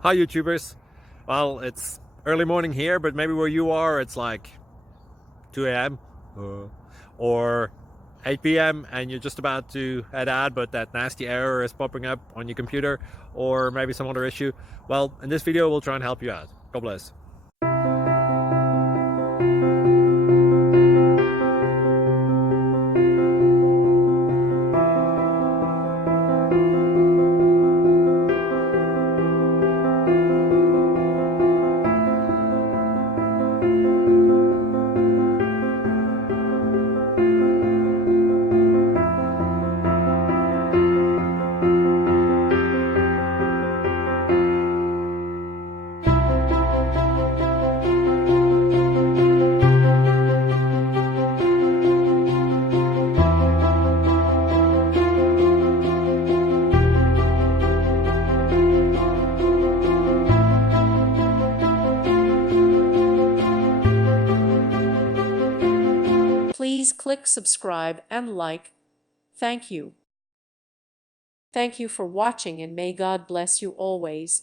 Hi YouTubers. Well, it's early morning here, but maybe where you are it's like 2 a.m. Or 8 p.m. and you're just about to head out, but that nasty error is popping up on your computer, or maybe some other issue. Well, in this video we'll try and help you out. God bless. Please click subscribe and like. Thank you. Thank you for watching and may God bless you always.